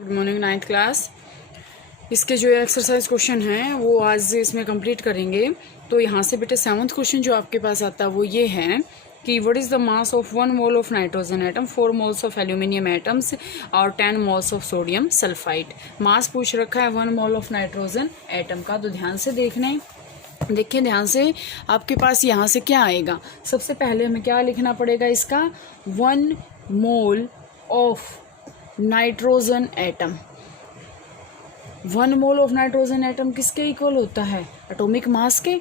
Good morning ninth class. इसके जो exercise question हैं वो आज इसमें कंप्लीट करेंगे। तो यहाँ से बेटे सेवन्थ क्वेश्चन जो आपके पास आता है वो ये है कि what is the mass of 1 mole of nitrogen atom, 4 moles of aluminium atoms और 10 मोल्स ऑफ सोडियम सल्फाइड। मास पूछ रखा है 1 मोल ऑफ नाइट्रोजन एटम का। तो ध्यान से देखना, देखिए ध्यान से, आपके पास यहाँ से क्या आएगा। सबसे पहले हमें क्या लिखना पड़ेगा इसका, 1 mole of nitrogen atom. 1 mole of nitrogen atom किसके इक्वल होता है, एटॉमिक मास के।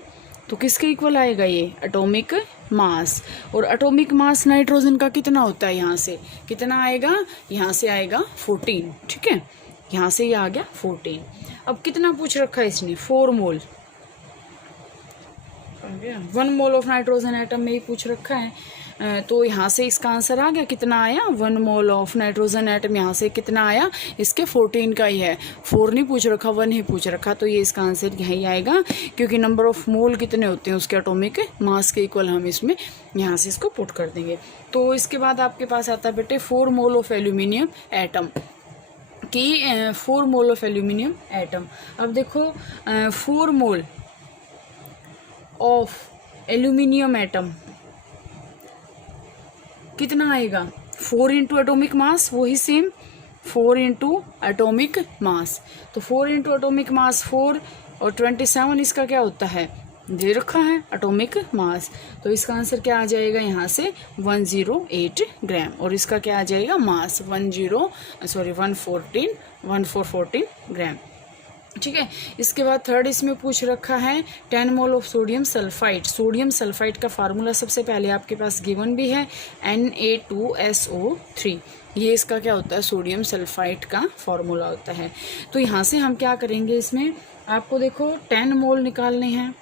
तो किसके इक्वल आएगा ये, एटॉमिक मास। और एटॉमिक मास नाइट्रोजन का कितना होता है, यहाँ से कितना आएगा, यहाँ से आएगा 14। ठीक है, यहाँ से ये आ गया 14। अब कितना पूछ रखा है इसने, 4 मोल। 1 मोल ऑफ नाइट्रोजन एटम में ही पूछ रखा है। तो यहाँ से इसका आंसर आ गया, कितना आया, 1 मोल ऑफ नाइट्रोजन एटम। यहाँ से कितना आया, इसके 14 का ही है, 4 नहीं पूछ रखा, 1 ही पूछ रखा। तो ये इसका आंसर यही आएगा, क्योंकि नंबर ऑफ मोल कितने होते हैं उसके एटॉमिक मास के इक्वल हम इसमें यहाँ से इसको पुट कर देंगे। तो इसके बाद आपके पास आता है बेटे 4 मोल ऑफ एल्यूमिनियम एटम की, 4 मोल ऑफ एल्यूमिनियम एटम। अब देखो 4 मोल ऑफ एल्यूमिनियम एटम कितना आएगा, 4 इंटू एटोमिक मास, वही सेम 4 इंटू एटोमिक मास। तो 4 इंटू एटोमिक मास 4 और 27 इसका क्या होता है, दे रखा है एटॉमिक मास। तो इसका आंसर क्या आ जाएगा, यहाँ से 108 ग्राम। और इसका क्या आ जाएगा, मास 1414 ग्राम। ठीक है, इसके बाद थर्ड इसमें पूछ रखा है 10 mole of sodium sulphide. Sodium sulphide का फार्मूला सबसे पहले आपके पास गिवन भी है, Na2SO3। ये इसका क्या होता है, सोडियम सल्फाइड का फॉर्मूला होता है। तो यहाँ से हम क्या करेंगे, इसमें आपको देखो 10 मोल निकालने हैं।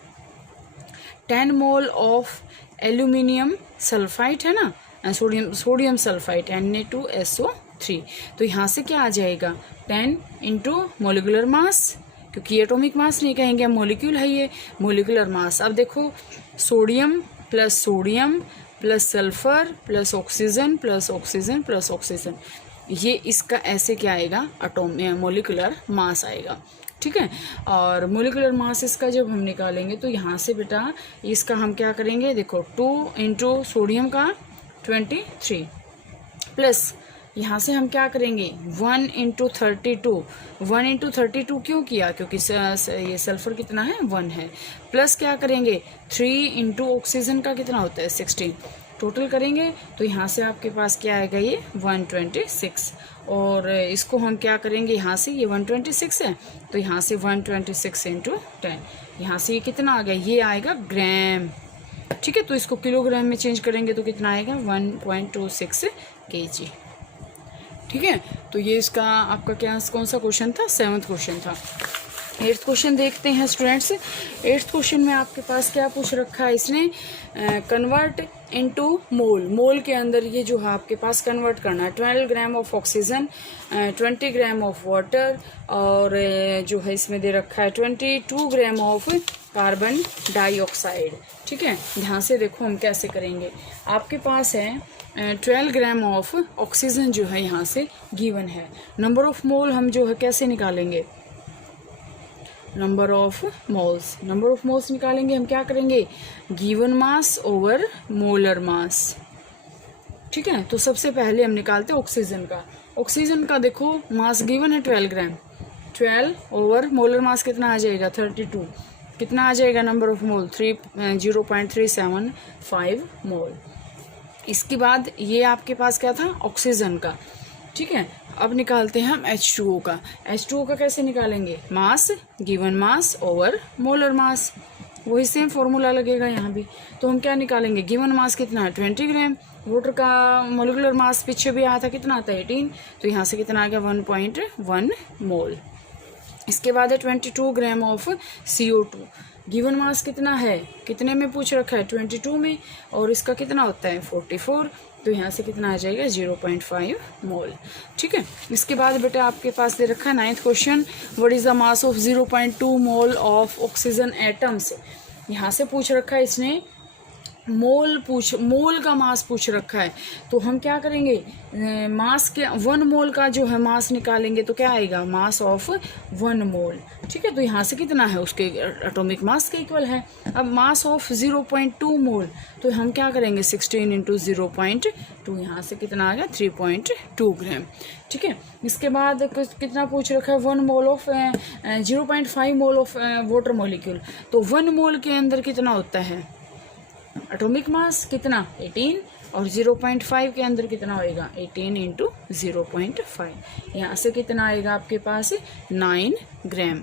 10 मोल ऑफ एल्यूमिनियम सल्फाइड है ना, सोडियम सल्फाइड Na2SO3। तो यहाँ से क्या आ जाएगा, 10 इंटू मोलिकुलर मास, क्योंकि एटॉमिक मास नहीं कहेंगे, मोलिक्यूल है ये, मोलिकुलर मास। अब देखो sodium plus sulphur plus oxygen plus oxygen plus oxygen, ये इसका ऐसे क्या आएगा, मोलिकुलर मास आएगा। ठीक है, और मोलिकुलर मास इसका जब हम निकालेंगे तो यहाँ से बेटा इसका हम क्या करेंगे, देखो 2 इंटू सोडियम का 23 प्लस यहाँ से हम क्या करेंगे 1 इंटू 32। 1 इंटू 32 क्यों किया, क्योंकि ये सल्फर कितना है, 1 है। प्लस क्या करेंगे 3 इंटू ऑक्सीजन का कितना होता है 16। टोटल करेंगे तो यहाँ से आपके पास क्या आएगा, ये 126। और इसको हम क्या करेंगे, यहाँ से ये 126 है, तो यहाँ से 126 इंटू 10, यहाँ से ये कितना आ गया, ये आएगा ग्राम। ठीक है, तो इसको किलोग्राम में चेंज करेंगे तो कितना आएगा, 1.26 kg। ठीक है, तो ये इसका आपका क्या, कौन सा क्वेश्चन था, 7th क्वेश्चन था। 8th क्वेश्चन देखते हैं स्टूडेंट्स। 8th क्वेश्चन में आपके पास क्या पूछ रखा है इसने, कन्वर्ट इनटू मोल। मोल के अंदर ये जो है आपके पास कन्वर्ट करना है, 12 gram of oxygen, 20 gram of water, और जो है इसमें दे रखा है 22 ग्राम ऑफ कार्बन डाइऑक्साइड। ठीक है, ध्यान से देखो हम कैसे करेंगे। आपके पास है 12 ग्राम ऑफ ऑक्सीजन जो है यहाँ से गिवन है। नंबर ऑफ मोल हम जो है कैसे निकालेंगे, नंबर ऑफ मोल्स निकालेंगे हम, क्या करेंगे, given mass over molar mass. ठीक है, तो सबसे पहले हम निकालते हैं ऑक्सीजन का। ऑक्सीजन का देखो मास गिवन है 12 ग्राम, 12 ओवर मोलर मास कितना आ जाएगा 32। कितना आ जाएगा नंबर ऑफ मोल, 0.375 मोल। इसके बाद ये आपके पास क्या था, ऑक्सीजन का। ठीक है, अब निकालते हैं हम H2O का। H2O का कैसे निकालेंगे, mass given mass over molar mass, वही सेम फॉर्मूला लगेगा यहाँ भी। तो हम क्या निकालेंगे, गिवन मास कितना है 20 ग्राम, वाटर का मोलिकुलर मास पीछे भी आया था, कितना आता है 18, तो यहाँ से कितना आ गया 1.1 मोल। इसके बाद है 22 gram of CO2। Given mass कितना है, कितने में पूछ रखा है 22 में, और इसका कितना होता है 44, तो यहाँ से कितना आ जाएगा 0.5 मोल। ठीक है, इसके बाद बेटा आपके पास दे रखा है 9th question, what is the mass of 0.2 mole of oxygen atoms. यहाँ से पूछ रखा है इसने मोल का मास पूछ रखा है, तो हम क्या करेंगे, मास के 1 मोल का जो है मास निकालेंगे तो क्या आएगा, मास ऑफ 1 मोल। ठीक है, तो यहाँ से कितना है, उसके एटॉमिक मास के इक्वल है। अब मास ऑफ 0.2 मोल, तो हम क्या करेंगे 16 इंटू 0.2, यहाँ से कितना आ गया 3.2 ग्राम। ठीक है, इसके बाद कितना पूछ रखा है, 1 mole of 0.5 mole of water molecule, तो 1 मोल के अंदर कितना होता है एटॉमिक मास, कितना 18, और 0.5 के अंदर कितना होएगा 18 इंटू 0.5, यहाँ से कितना आएगा आपके पास 9 ग्राम।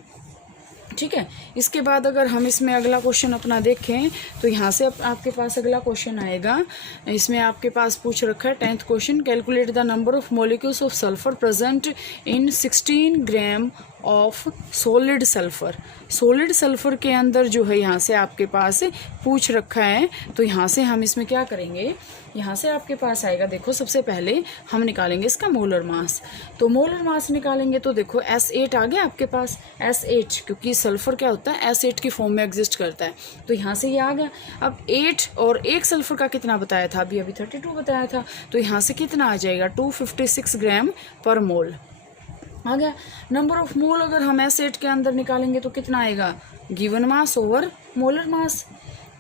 ठीक है, इसके बाद अगर हम इसमें अगला क्वेश्चन अपना देखें तो यहाँ से आपके पास अगला क्वेश्चन आएगा। इसमें आपके पास पूछ रखा है 10th question, calculate the number of molecules of sulphur present in 16 gram of solid sulphur. Solid sulphur के अंदर जो है यहाँ से आपके पास पूछ रखा है, तो यहाँ से हम इसमें क्या करेंगे, यहाँ से आपके पास आएगा, देखो सबसे पहले हम निकालेंगे इसका मोलर मास। तो मोलर मास निकालेंगे तो देखो S8 आ गया आपके पास, S8, क्योंकि सल्फर क्या होता है S8 की फॉर्म में एग्जिस्ट करता है, तो यहाँ से ये आ गया। अब 8 और 1 सल्फर का कितना बताया था, अभी 32 बताया था, तो यहाँ से कितना आ जाएगा 256 ग्राम पर मोल आ गया। नंबर ऑफ मोल अगर हम S8 के अंदर निकालेंगे तो कितना आएगा, given mass over molar mass,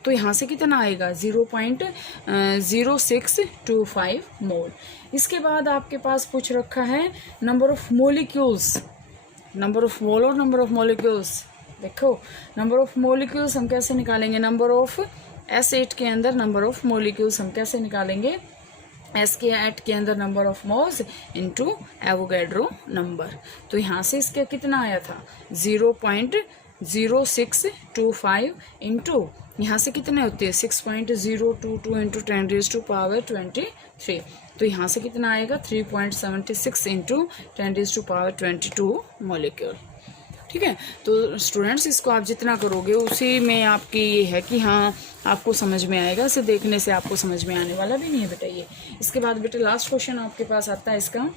तो यहाँ से कितना आएगा 0.0625 मोल। इसके बाद आपके पास पूछ रखा है number of molecules, number of mole और नंबर ऑफ मोलिक्यूल्स। देखो नंबर ऑफ मोलिक्यूल्स हम कैसे निकालेंगे, नंबर ऑफ S8 के अंदर नंबर ऑफ मोलिक्यूल्स हम कैसे निकालेंगे, S8 के अंदर number of moles into Avogadro number. तो यहाँ से इसका कितना आया था 0.0625 इंटू यहाँ से कितने होते हैं 6.022 इंटू 10⁻23, तो यहाँ से कितना आएगा 3.76 इंटू 10⁻22 मॉलिक्यूल। ठीक है, तो स्टूडेंट्स इसको आप जितना करोगे उसी में आपकी ये है कि हाँ आपको समझ में आएगा, इसे देखने से आपको समझ में आने वाला भी नहीं है बेटा ये। इसके बाद बेटा लास्ट क्वेश्चन आपके पास आता है इसका,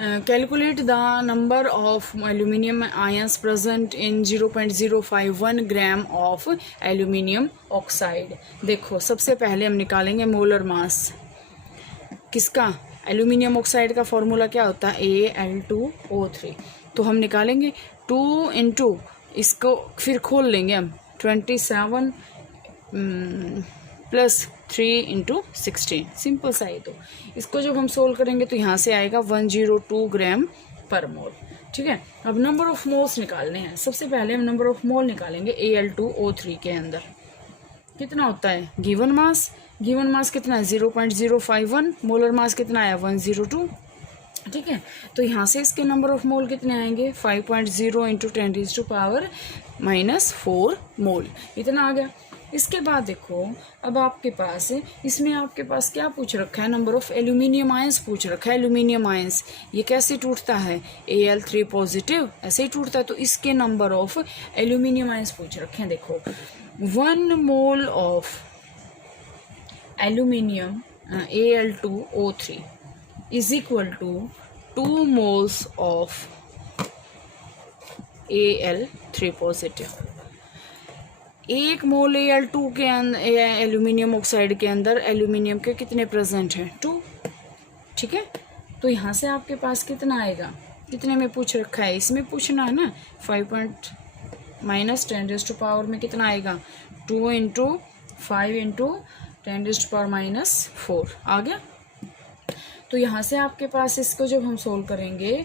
calculate the number of aluminium ions present in 0.051 gram of aluminium oxide. देखो सबसे पहले हम निकालेंगे मोलर मास किसका, एल्यूमिनियम ऑक्साइड का फॉर्मूला क्या होता है Al2O3, तो हम निकालेंगे 2 इंटू इसको फिर खोल लेंगे हम 27 प्लस 3 इंटू 16, सिंपल सा है। तो इसको जब हम सोल्व करेंगे तो यहाँ से आएगा 102 ग्राम पर मोल। ठीक है, अब नंबर ऑफ मोल्स निकालने हैं। सबसे पहले हम नंबर ऑफ मोल निकालेंगे Al2O3 के अंदर कितना होता है, गिवन मास कितना है 0.051, मोलर मास कितना है 102। ठीक है, तो यहाँ से इसके नंबर ऑफ मोल कितने आएंगे 5.0 इंटू 10⁻⁻4 मोल, इतना आ गया। इसके बाद देखो अब आपके पास इसमें आपके पास क्या पूछ रखा है, नंबर ऑफ एल्यूमिनियम आयंस पूछ रखा है। एल्यूमिनियम आयंस ये कैसे टूटता है, Al3 पॉजिटिव ऐसे ही टूटता है, तो इसके नंबर ऑफ एल्यूमिनियम आयंस पूछ रखे हैं। देखो 1 mole of aluminium Al2O3 is equal to 2 moles of Al3 positive. 1 mole Al2 के अंदर एल्यूमिनियम ऑक्साइड के अंदर एल्यूमिनियम के कितने प्रेजेंट हैं 2। ठीक है, तो यहाँ से आपके पास कितना आएगा, कितने में पूछ रखा है, इसमें पूछना है ना 5 में कितना आएगा 2 इंटू 5 इंटू 10⁻⁻4 आ गया। तो यहाँ से आपके पास इसको जब हम सोल्व करेंगे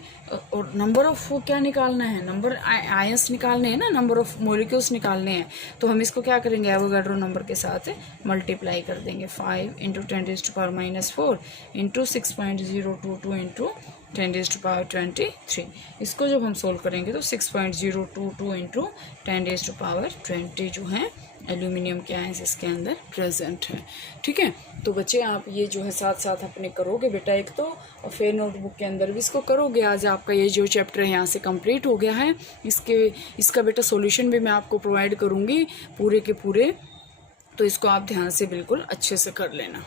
और नंबर ऑफ क्या निकालना है, नंबर आयंस निकालने हैं ना, नंबर ऑफ मॉलिक्यूल्स निकालने हैं, तो हम इसको क्या करेंगे एवोगाड्रो नंबर के साथ मल्टीप्लाई कर देंगे 5 इंटू 10⁻⁻4 इंटू 6.022 इंटू 10⁻23। इसको जब हम सोल्व करेंगे तो 6.022 इंटू 10⁻20 जो है एल्यूमिनियम के आयंस इसके अंदर प्रेजेंट है। ठीक है, तो बच्चे आप ये जो है साथ साथ अपने करोगे बेटा, एक तो और फिर नोटबुक के अंदर भी इसको करोगे। आज आपका ये जो चैप्टर है यहाँ से कंप्लीट हो गया है। इसका बेटा सॉल्यूशन भी मैं आपको प्रोवाइड करूँगी पूरे के पूरे, तो इसको आप ध्यान से बिल्कुल अच्छे से कर लेना।